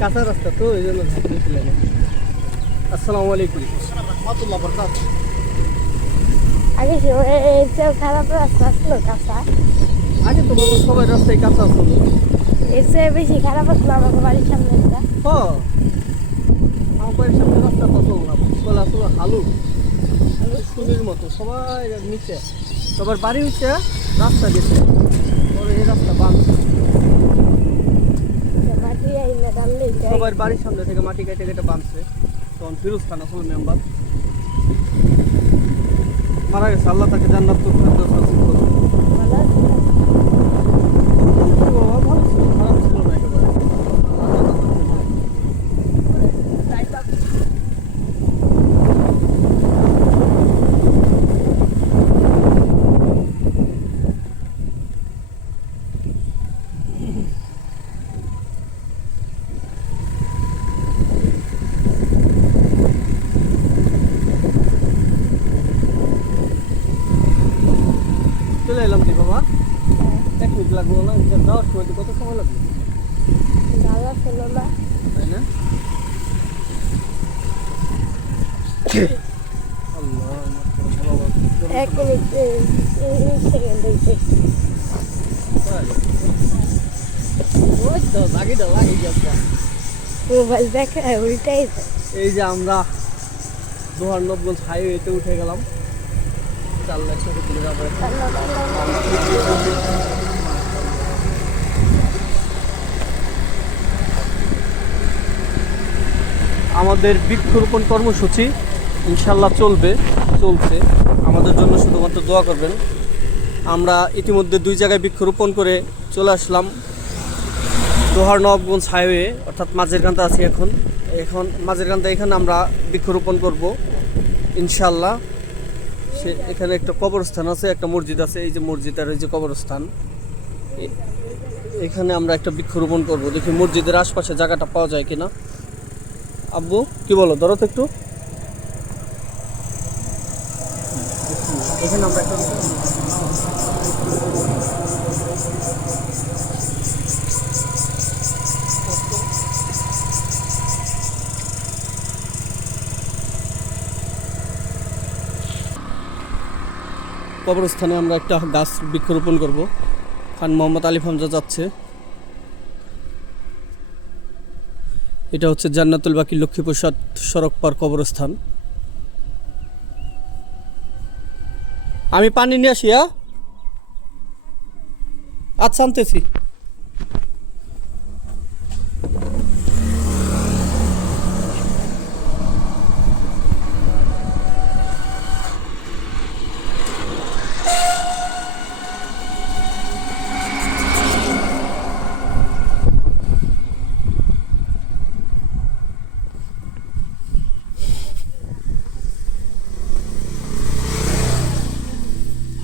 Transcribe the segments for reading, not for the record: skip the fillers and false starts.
কাঁচা রাস্তা তো এই জন্য বেশি লাগে। আসসালামু আলাইকুম। আগে খারাপ রাস্তা আসলো কাঁচা, আগে তো বাবা সবাই রাস্তায় কাঁচা আসলো। এর চেয়ে বেশি খারাপ আসলো আমাকে বাড়ির সামনে একটা। আমার বাড়ির সামনে রাস্তা কত বলা আসলো হালু সুলির মতো, সবাই নিচে, সবার বাড়ি হচ্ছে রাস্তা গেছে, পরে এই রাস্তা বাঁধছে। মাটি আইলে ডাললে সবার বাড়ির সামনে থেকে মাটি কেটে কেটে বাঁধছে। তখন ফিরোজ খান আসলে মেম্বার মারা গেছে, আল্লাহ তাকে জান্নাতুল ফেরদৌস নসিব করুন। বাবা ভালো ছিল, খারাপ ছিল না একেবারে। চলে এলাম দি বাবা, 1 মিনিট লাগলো না, যাওয়ার সময় কত সময় লাগলো ডালা ছিল না, তাই না? আল্লাহ এক মিনিট সেকেন্ড হয়েছে। মোবাইল দেখে উল্টাই যায়। এই যে আমরা দোহার-নবগঞ্জ হাইওয়েতে উঠে গেলাম, 4,00,000 কিলোমিটার। আমাদের বৃক্ষরোপণ কর্মসূচি ইনশাল্লাহ চলছে। আমাদের জন্য শুধুমাত্র দোয়া করবেন। আমরা ইতিমধ্যে 2 জায়গায় বৃক্ষরোপণ করে চলে আসলাম। দোহার-নবগঞ্জ হাইওয়ে অর্থাৎ মাঝেরকান্দা আছি এখন মাঝেরকান্দা, এখানে আমরা বৃক্ষরোপণ করব ইনশাল্লাহ। এখানে একটা কবরস্থান আছে, একটা মসজিদ আছে, এই যে মসজিদ আর এই যে কবরস্থান, এখানে আমরা একটা বৃক্ষরোপণ করব। দেখি মসজিদের আশপাশে জায়গাটা পাওয়া যায় কিনা। আব্বু কি বলো, ধরো তো একটু। এখানে আমরা একটা কবরস্থানে আমরা একটা গাছ বৃক্ষরোপণ করব। খান মোহাম্মদ আলিফ হামজা যাচ্ছে। এটা হচ্ছে জান্নাতুল বাকি লক্ষ্মীপ্রসাদ সড়ক পার কবরস্থান। আমি পানি নিয়ে আসি। আচ্ছা আনতেছি।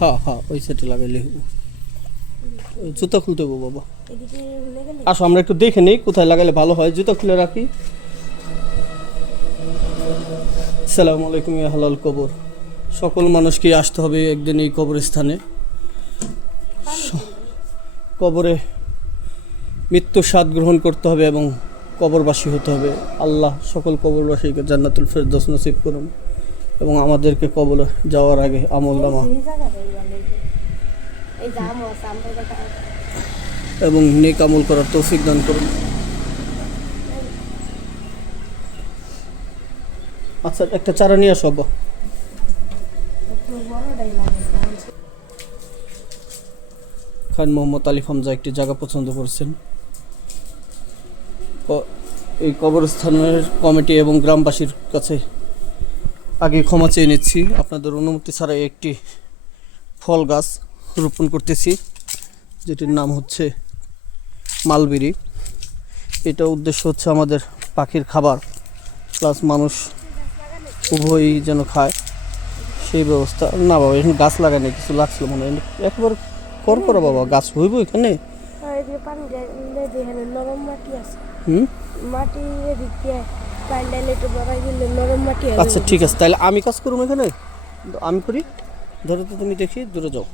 হ্যাঁ ওই সাইডে লাগাইলে হবো। জুতা খুলতে হবো বাবা। আসো আমরা একটু দেখে নিই কোথায় লাগাইলে ভালো হয়। জুতা খুলে রাখি। আসসালামু আলাইকুম ইয়া হালাল কবর। সকল মানুষকে আসতে হবে একদিন এই কবরস্থানে। কবরে মৃত্যুর স্বাদ গ্রহণ করতে হবে এবং কবরবাসী হতে হবে। আল্লাহ সকল কবরবাসীকে জান্নাতুল ফেরদৌস নসিব করুন এবং আমাদেরকে কবরে যাওয়ার আগে আমলনামা এবং নেক আমল করার তৌফিক দান করুন। আচ্ছা একটা চারা নিয়ে আসো। খান মোহাম্মদ আলিফ হামজা একটি জায়গা পছন্দ করছেন। এই কবরস্থানের কমিটি এবং গ্রামবাসীর কাছে আগে ক্ষমা চেয়ে নিচ্ছি। আপনাদের অনুমতি ছাড়াই একটি ফল গাছ রোপণ করতেছি, যেটির নাম হচ্ছে মালবেরি। এটা উদ্দেশ্য হচ্ছে আমাদের পাখির খাবার প্লাস মানুষ উভয়ই যেন খায় সেই ব্যবস্থা। না বাবা এখানে গাছ লাগায় না, কিছু লাগছিল মনে হয়। একবার করো বাবা, গাছ হইব এখানে। আচ্ছা ঠিক আছে, তাহলে আমি কাজ করবো এখানে, আমি করি। ধরো তো তুমি, দেখি দূরে যাও।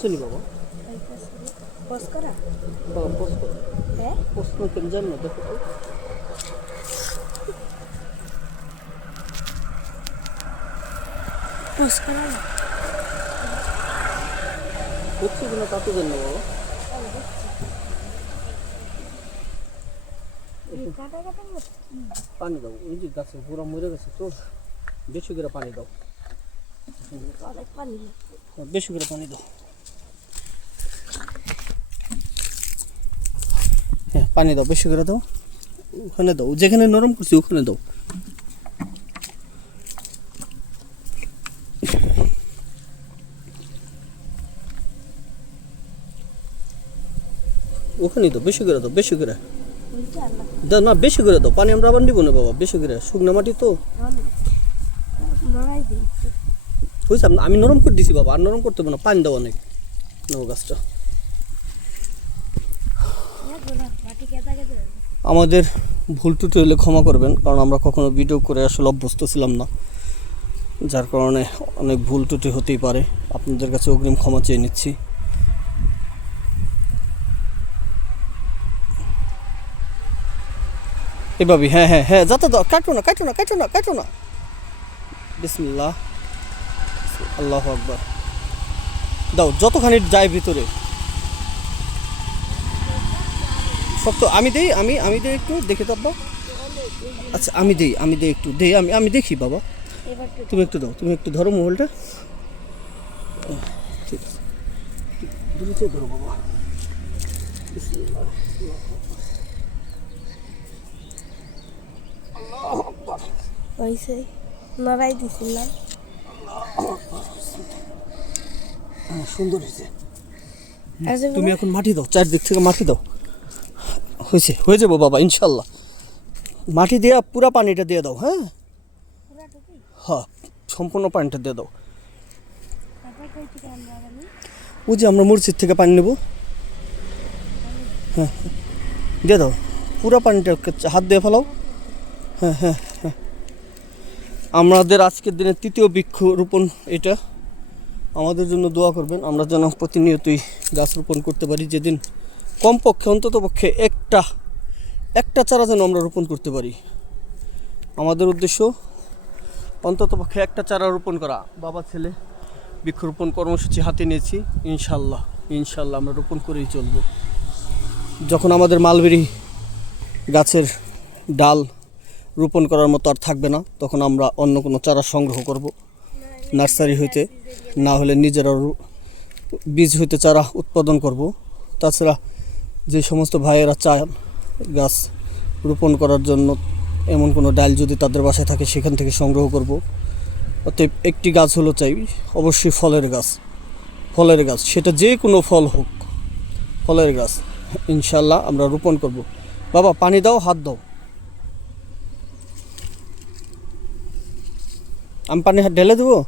চিনি বাবা? পোস্ট করা বাবা পোস্ট করো। হ্যাঁ পোস্ট কেন জান না, দেখো তো। পোস্ট করা হচ্ছে কিনা তা তো জানি না বাবা। কাটা কাটা পানি দাও, ওই যে গাছে পুরো মরে গেছে তো, বেশি করে পানি দাও। অনেক পানি বেশি করে পানি দাও। হ্যাঁ পানি দাও, বেশি করে দাও। ওখানে দাও, যেখানে নরম করছি ওখানে দাও। ওখানে দাও, বেশি করে দাও, বেশি করে বুঝতে আল্লাহ দাও না, বেশি করে দাও। পানি আমরা আবার নিব না বাবা, বেশি করে। শুকনো মাটি তো নড়াই দিই হয়েছে, আমি নরম করে দিছি বাবা, আর নরম করতে হবে না। পানি দাও অনেক, নাও গাছটা। মাটি কেদা কেদা আমাদের ভুল ত্রুটি হলে ক্ষমা করবেন, কারণ আমরা কখনো ভিডিও করে আসলে অভ্যস্ত ছিলাম না, যার কারণে অনেক ভুল ত্রুটি হতেই পারে। আপনাদের কাছে অগ্রিম ক্ষমা চেয়ে নিচ্ছি। এভাবে হ্যাঁ হ্যাঁ হ্যাঁ, যাতে দাও, কাটো না কাটো না কাটো না কাটো না। বিসমিল্লাহ, আল্লাহু আকবার। দাও যতখানি যায় ভিতরে। শক্ত আমি দেই, আমি দেই একটু দেখে তো আব্বা। আচ্ছা আমি দেই একটু দেই, আমি দেখি বাবা। এবার তো তুমি একটু দাও, তুমি একটু ধরো মোবাইলটা। ঠিক আছে, দুটো ধরো বাবা। বিসমিল্লাহ। আল্লাহু আকবার। হয়েছে নড়াই দিছিলাম সুন্দর হয়েছে। আচ্ছা তুমি এখন মাটি দাও, চারদিক থেকে মাটি দাও। হয়েছে, হয়ে যাবো বাবা ইনশাল্লাহ। মাটি দিয়ে পুরা পানিটা দিয়ে দাও। হ্যাঁ হ্যাঁ, সম্পূর্ণ পানিটা দিয়ে দাও। ওই যে আমরা মসজিদ থেকে পানি নেব। হ্যাঁ হ্যাঁ, দিয়ে দাও পুরা পানিটা, হাত দিয়ে ফেলাও। হ্যাঁ হ্যাঁ হ্যাঁ, আমাদের আজকের দিনের তৃতীয় বৃক্ষরোপণ এটা। আমাদের জন্য দোয়া করবেন, আমরা যেন প্রতিনিয়তই গাছ রোপণ করতে পারি। যেদিন কমপক্ষে অন্ততপক্ষে একটা চারা যেন আমরা রোপণ করতে পারি। আমাদের উদ্দেশ্য অন্ততপক্ষে একটা চারা রোপণ করা। বাবা ছেলে বৃক্ষরোপণ কর্মসূচি হাতে নিয়েছি। ইনশাল্লাহ আমরা রোপণ করেই চলব। যখন আমাদের মালবেরি গাছের ডাল রোপণ করার মতো আর থাকবে না, তখন আমরা অন্য কোনো চারা সংগ্রহ করব নার্সারি হইতে, না হলে নিজেরা বীজ হইতে চারা উৎপাদন করব। তাছাড়া যে সমস্ত ভাইয়েরা চান গাছ রোপণ করার জন্য, এমন কোনো ডাল যদি তাদের বাসায় থাকে সেখান থেকে সংগ্রহ করব। অতএব একটি গাছ হলো চাই, অবশ্যই ফলের গাছ, সেটা যে কোনো ফল হোক, ফলের গাছ ইনশাল্লাহ আমরা রোপণ করব। বাবা পানি দাও, হাত দাও। আমি পানি হাত ঢেলে দেবো?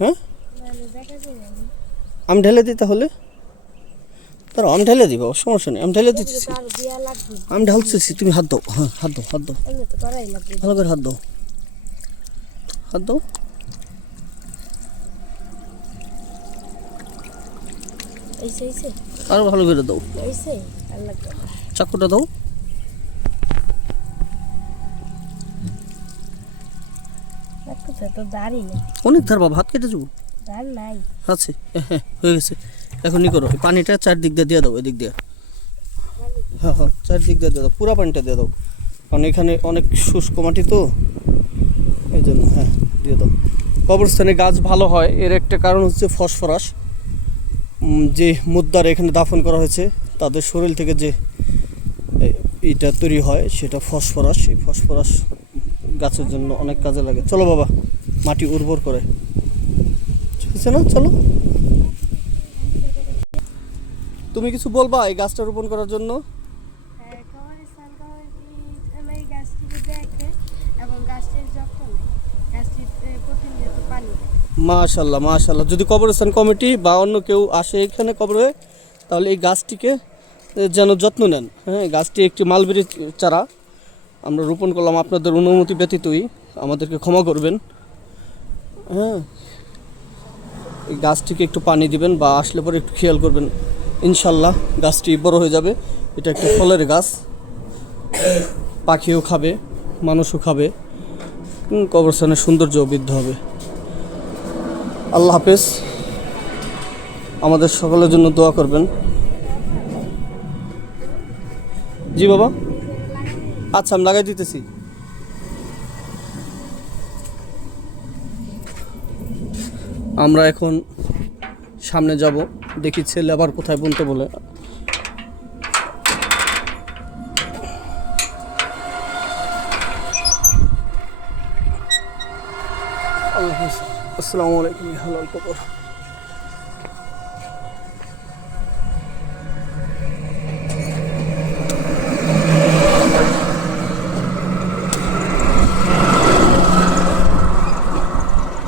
হ্যাঁ আমি ঢেলে দিই তাহলে। তারা আমি ঢেলে দিই বাবা, সমস্যা নেই, আমি ঢেলে দিচ্ছি। আমি ঢালতেছি, তুমি হাত দাও। হ্যাঁ হাত দাও, ভালো করে হাত দাও। আরো ভালো করে দাও। চাকুটা দাও। অনেক ধার বাবা, হাত কেটে যাবো। আছে হ্যাঁ, হয়ে গেছে। এখনই করো, পানিটা চারদিক দিয়ে দাও, এদিক দিয়ে। হ্যাঁ হ্যাঁ, চারদিক দিয়ে দাও, পুরো পানিটা দিয়ে দাও, কারণ এখানে অনেক শুষ্ক মাটি তো, এই জন্য। হ্যাঁ দিয়ে দাও। কবরস্থানে গাছ ভালো হয় এর একটা কারণ হচ্ছে ফসফরাস। যে মুদ্রার এখানে দাফন করা হয়েছে তাদের শরীর থেকে যে এটা তৈরি হয় সেটা ফসফরাস। এই ফসফরাস গাছের জন্য অনেক কাজে লাগে। চলো বাবা, মাটি উর্বর করে হয়েছে না? চলো, তুমি কিছু বলবা এই গাছটা রোপণ করার জন্য? মাশাল্লাহ, যদি কবরস্থান কমিটি বা অন্য কেউ আসে এখানে কবরে, তাহলে এই গাছটিকে যেন যত্ন নেন। হ্যাঁ, গাছটি একটি মালবেরি চারা আমরা রোপণ করলাম আপনাদের অনুমতি ব্যতীতই, আমাদেরকে ক্ষমা করবেন। হ্যাঁ এই গাছটিকে একটু পানি দিবেন বা আসলে পরে একটু খেয়াল করবেন, ইনশাল্লাহ গাছটি বড় হয়ে যাবে। এটা একটি ফলের গাছ, পাখিও খাবে, মানুষও খাবে, কবরস্থানের সৌন্দর্য বৃদ্ধি হবে। আল্লাহ হাফেজ, আমাদের সকলের জন্য দোয়া করবেন। জি বাবা, আচ্ছা আমি লাগাই দিতেছি। আমরা এখন সামনে যাব, দেখি ছেলে আবার কোথায় বুনতে বলে। আল্লাহ হাফেজ, আসসালামু আলাইকুম। হালাল কবর।